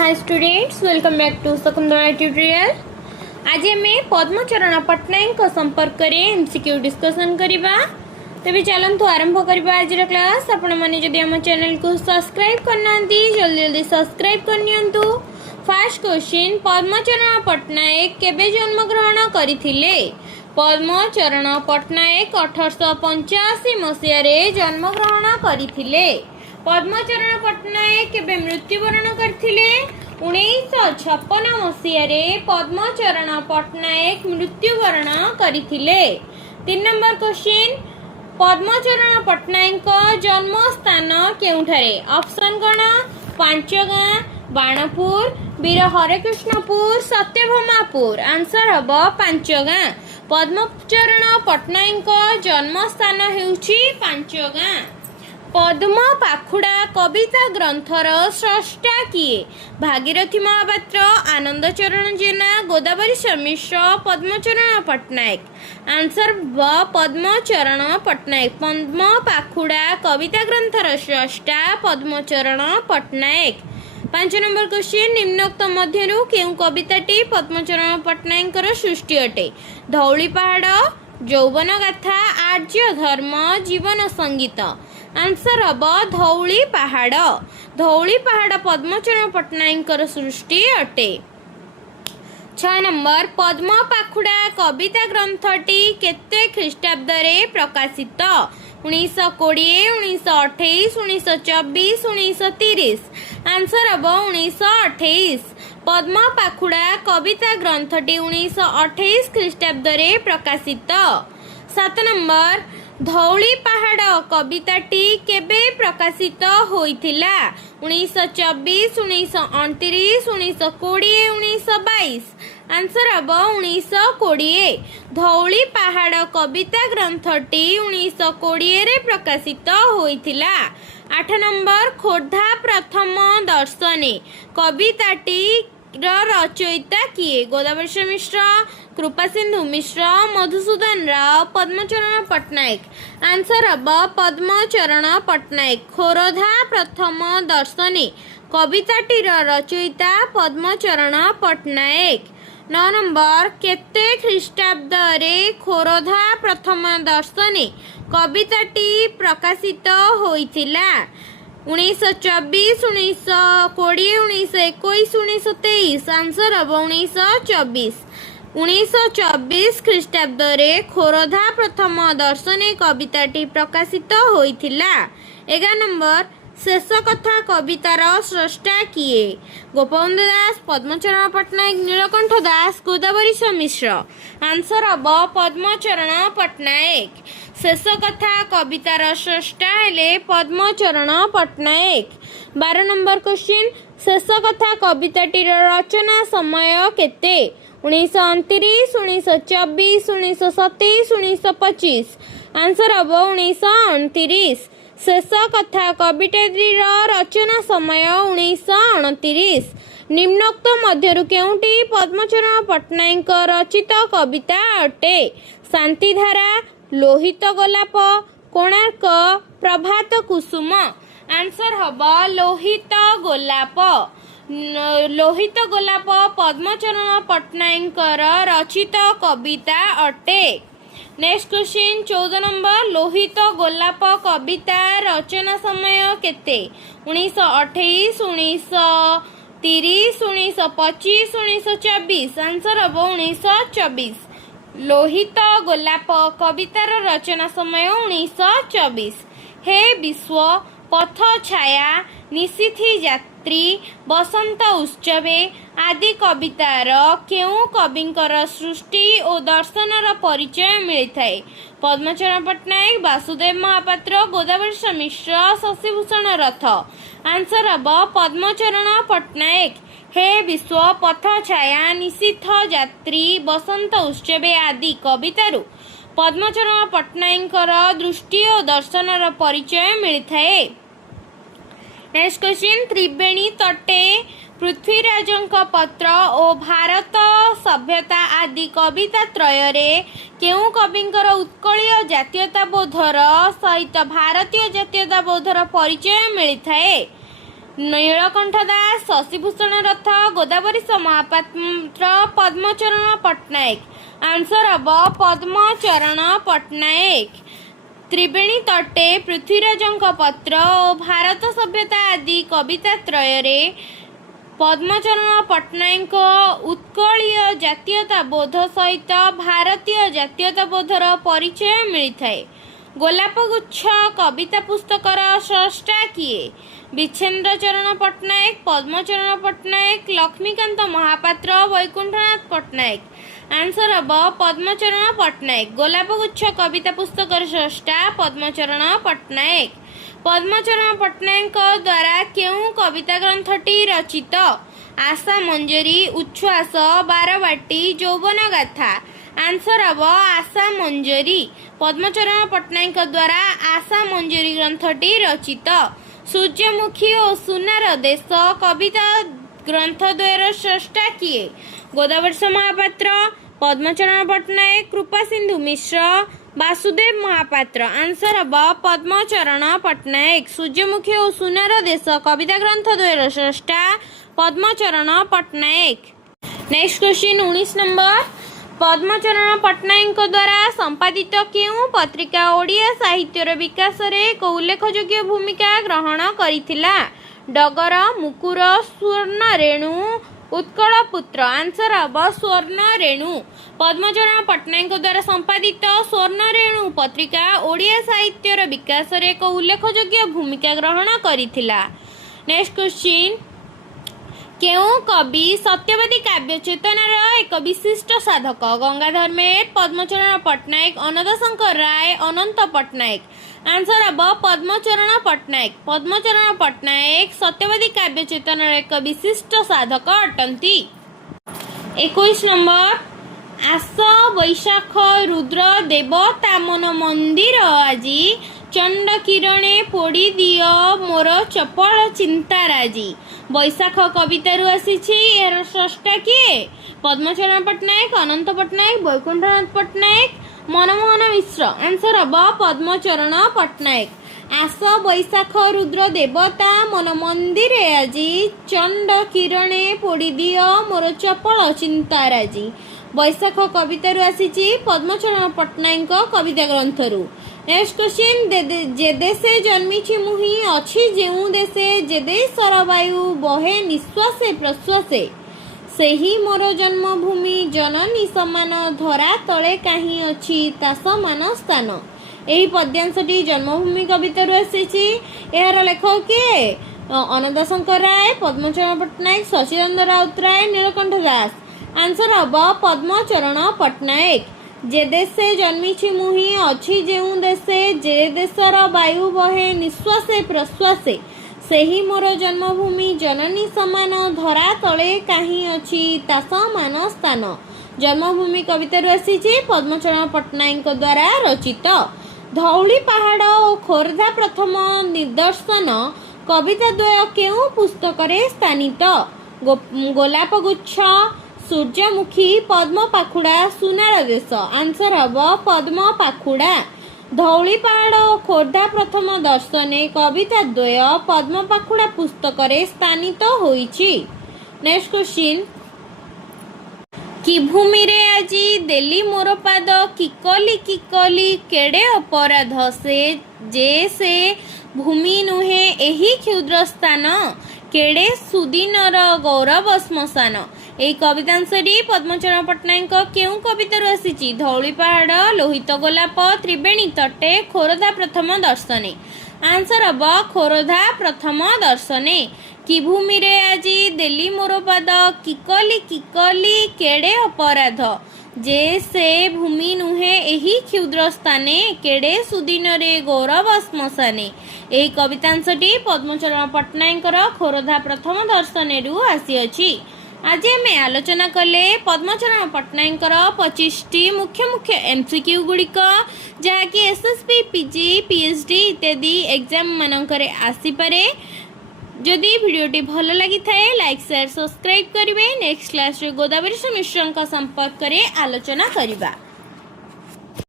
Hi students, welcome back to Shakuntala tutorial. आज आम पद्मचरण पट्टनायक संपर्क में एमसीक्यू डिस्कसन करवा। तेज चलतु आरंभ करवा आज क्लास। आपण मैंने जदि आम चैनल को सब्सक्राइब करना जल्दी जल्दी subscribe करनियंतु। First question, Padmacharan Patnaik केबे जन्म ग्रहण करथिले? पद्मचरण पट्टनायक 1885 मसीह जन्म ग्रहण करथिले। पद्मचरण पट्टनायक केबे मृत्युवरण करथिले? 1956 मसीह पद्मचरण पट्टनायक मृत्युवरण करथिले। 3 नंबर क्वेश्चन, पद्मचरण पट्टनायक जन्म स्थान केउठारे? ऑप्शन कौन? पांचगां, बाणपुर, वीर हरेकृष्णपुर, सत्यभामापुर। आंसर हम पांचगां। पद्मचरण पट्टनायक जन्म स्थान हेउछि पांचगां। पद्म पाखुड़ा कविता ग्रंथर स्रष्टा किए? भागीरथी महापात्र, आनंदचरण जेना, गोदावरी मिश्र, पद्मचरण पट्टनायक। आंसर व पद्मचरण पट्टनायक। पद्म पाखुड़ा कविता ग्रंथर स्रष्टा पद्मचरण पट्टनायक। 5 नंबर क्वेश्चन, निम्नोक्त मध्यरु केउ कविताटी पद्मचरण पट्टनायकर सृष्टि अटे? धौली पहाड़, यौवन गाथा, आर्य धर्म, जीवन संगीत। आंसर हम धौली पहाड़। धौली पहाड़ पद्मचरण पट्टनायकर सृष्टि अटे। 6 नंबर, पद्म पाखुड़ा कविता ग्रंथटी केते ख्रीष्टाब्द रे प्रकाशित? 1920, 1928, 1924, 1930। आंसर हम 1928। पद्म पाखुड़ा कविता ग्रंथटी 1928 ख्रीष्टाब्द रे प्रकाशित। 7 नंबर, धौली पहाड़ कविताटी केबे प्रकाशित होइथिला? 1924, 1929, 1920, 1922। आंसर हम 1920। धौली पहाड़ कविता ग्रंथटी 1920 रे प्रकाशित होइथिला। 8 नंबर, खोर्धा प्रथम दर्शने कविताटी रचयिता किए? गोदावरी मिश्र, कृपासिंधु मिश्र, मधुसूदन राव, पद्मचरण पट्टनायक। आंसर हम पद्मचरण पट्टनायक। खोर्धा प्रथम दर्शने कविताटीर रचयिता पद्मचरण पट्टनायक। 9 नंबर, केते ख्रीष्टाब्द रे खोर्धा प्रथम दर्शने कविताटी प्रकाशित होइथिला? 1924, 1920, 1921, 1923। आंसर हम 1924। 1924 ख्रीष्टाब्द रे खोर्धा प्रथम दर्शने कविताटी प्रकाशित होइथिला। 11 नंबर, शेष कथा कवितार स्रष्टा किए? गोपबंधु दास, पद्मचरण पट्टनायक, नीलकंठ दास, गोदावरी मिश्र। आंसर हम पद्मचरण पट्टनायक। शेष कथा कवितार स्रष्टा हेले पद्मचरण पट्टनायक। 12 नंबर क्वेश्चन, शेष कथा कविताटीर रचना समय केते? 1929, 1924, 1927, 1925। आंसर हम 1929। शेष कथा कविताटीर रचना समय 1929। निम्नोक्त मध्यरु केउंटी पद्मचरण पट्टनायक रचित कविता अटे? शांतिधारा, लोहित गोलाप, कोणार्क, प्रभात कुसुम। आंसर हम लोहित गोलाप। लोहित गोलाप पद्मचरण पट्टनायकर रचित कविता अटे। नेक्स्ट क्वेश्चन, 14 नंबर, लोहित गोलाप कविता रचना समय केते? 1928, 1930, 1925, 1924। आंसर हम 1924। लोहित गोलाप कवितार रचना समय 1924। हे विश्व, पथ छाया, निशिथि यात्री, बसंत उत्सवे आदि कवितार केउ कविंकर सृष्टि और दर्शनर परिचय मिलता है? पद्मचरण पट्टनायक, वासुदेव महापात्र, गोदावरी मिश्र, शशिभूषण रथ। आंसर हम पद्मचरण पट्टनायक। हे विश्व, पथ छाया, निशिथ यात्री, बसंत उत्सवे आदि कवितारू पद्मचरण पट्टनायकर दृष्टि और दर्शनर परिचय मिलता है। नेक्स्ट क्वेश्चन, त्रिवेणी तटे, पृथ्वीराजंक पत्र और भारत सभ्यता आदि कविता त्रयरे केउ कविंकर उत्कलीय जातीयताबोधर सहित भारतीय जातीयताबोधर परिचय मिलता है? नीलकंठ दास, शशिभूषण रथ, गोदावरीश महापात्र, पद्मचरण पट्टनायक। आंसर हम पद्मचरण पट्टनायक। त्रिवेणी तटे, पृथ्वीराजଙ୍କ पत्र और भारत सभ्यता आदि कविता त्रୟରେ पद्मचरण पट्टनायक उत्कलीय जातीयताबोध सहित भारतीय जातीयताबोधर परिचय मिलता है। गोलापगुच्छ कविता पुस्तकर स्रष्टा किए? विच्छेन्द्र चरण पट्टनायक, पद्मचरण पट्टनायक, लक्ष्मीकांत महापात्र, वैकुंठनाथ पट्टनायक। आंसर हम पद्मचरण पट्टनायक। गोलापगुच्छ कविता पुस्तकर स्रष्टा पद्मचरण पट्टनायक। पद्मचरण पट्टनायक द्वारा केउं कविता ग्रंथटी रचित? आशा मंजरी, उच्छ्वास, बारबाटी, यौवन गाथा। आंसर हम आशा मंजरी। पद्मचरण पट्टनायक द्वारा आशा मंजरी ग्रंथटी रचित। सूर्यमुखी और सुनार देश कविता ग्रंथ द्वयर स्रष्टा किए? गोदावरीश महापात्र, पद्मचरण पट्टनायक, कृपा सिंधु मिश्र, वासुदेव महापात्र। आंसर हम पद्मचरण पट्टनायक। सूर्यमुखी और सुनार देश कविता ग्रंथ द्वयर स्रष्टा Padmacharan Pattanayak. Next question 19 number. Padmacharan Pattanayak द्वारा संपादित केउं पत्रिका ओडिया साहित्यर विकास रे एक उल्लेखयोग्य भूमिका ग्रहण करिथिला? डगर, मुकुर, स्वर्णरेणु, उत्कल पुत्र। आंसर हम स्वर्णरेणु। पद्मचरण पट्टनायक द्वारा संपादित स्वर्णरेणु पत्रिका ओडिया साहित्यर विकास रे एक उल्लेखयोग्य भूमिका ग्रहण करिथिला। Next question. केउं कवि सत्यवादी काव्य चेतनार एक विशिष्ट साधक? गंगाधर मेहेर, पद्मचरण पट्टनायक, अनंतशंकर राय, अनंत पट्टनायक। आंसर हम पद्मचरण पट्टनायक। पद्मचरण पट्टनायक सत्यवादी काव्य चेतनार एक विशिष्ट साधक अटंती। 21 नंबर। आस वैशाख रुद्र देवता मन मंदिर आजी, चंड किरणे पोड़ी दियो मोर चपल चिंताराजी। वैशाख कवितारू आसीछि। एହାର स्रष्टा किए? पद्मचरण पट्टनायक, अनंत पट्टनायक, वैकुंठनाथ पट्टनायक, मनमोहन मिश्र। आंसर हम पद्मचरण पट्टनायक। आस वैशाख रुद्र देवता मन मंदिर आजी, चंड किरणे पोड़ी दियो मोर चपल चिंताराजी। वैशाख कवितारू आसीछि पद्मचरण पट्टनायक कविता ग्रंथरू। Next question. जे देशे जन्मिछि मुहि अछि जेउ देशे, जे देशर वायु बहे निश्वासे प्रश्वासे, सेही मोर जन्मभूमि जननी समान, धरा तले काहीं अछि ता समान स्थान। एही पद्यांशटी जन्मभूमि कवितारू आसीछि। एହାର लेखक किए? अनंतशंकर राय, पद्मचरण पट्टनायक, सचिदानंद राउतराय, नीलकंठ दास। आंसर हम पद्मचरण पट्टनायक। जे देशे जन्मिछि मुहि अछि जेउ देशे, जे देशर वायु बहे निश्वासे प्रश्वासे, सेही मोर जन्मभूमि जननी समान, धरा तले काहीं अछि ता समान स्थान। जन्मभूमि कवितारू आसीछि पद्मचरण पट्टनायक द्वारा रचित। धौली पहाड़ और खोर्धा प्रथम निदर्शन कविता द्वय केउं पुस्तकरे स्थानित? गोलापगुच्छ, सूर्यमुखी, पद्म पाखुड़ा, सुनार देश। आंसर हम पद्म पाखुड़ा। धौली पहाड़ और खोर्धा प्रथम दर्शने कविता द्वय पद्म पाखुड़ा पुस्तकरे स्थानित होईछि। Next question. कि भूमि रे आजी देली मोर पाद, किकली किकली केड़े अपराध से, जे से भूमि नुहे एही क्षुद्र स्थान, केड़े सुदिनर गौरव श्मशान। এই কবিতাংশটি পদ্মচরণ পଟ୍ଟନାୟକ କେଉଁ କବିତାରୁ ଆସିଛି? ଧଉଳି ପାହାଡ଼, ଲୋହିତ ଗୋଲାପ, ତ୍ରିବେଣୀ ତଟେ, ଖୋରଧା ପ୍ରଥମ ଦର୍ଶନେ। ଆନ୍ସର ହେବ ଖୋରଧା ପ୍ରଥମ ଦର୍ଶନେ। କି ଭୂମିରେ ଆଜି ଦେଲି ମୋର ପାଦ, କିକଲି କିକଲି କେଡ଼େ ଅପରାଧ, ଯେ ସେ ଭୂମି ନୁହେଁ ଏହି କ୍ଷୁଦ୍ର ସ୍ଥାନେ, କେଡ଼େ ସୁଦିନରେ ଗୌରବ ଶ୍ମଶାନେ। ଏହି କବିତାଂଶଟି ପଦ୍ମଚରଣ ପଟ୍ଟନାୟକଙ୍କର ଖୋରଧା ପ୍ରଥମ ଦର୍ଶନେରୁ ଆସିଅଛି। आज आम आलोचना कले पद्मचरण पट्टनायकर 25टी मुख्य मुख्य एमसीक्यू गुड़िक जहाँकि एसएसपी, पीजी, पीएचडी इत्यादि एग्जाम मानकरे आसीपारे। जदि वीडियोटी भल लगी थाए लाइक शेयर सब्सक्राइब करेंगे। नेक्स्ट क्लास गोदावरी मिश्र संपर्क आलोचना करवा।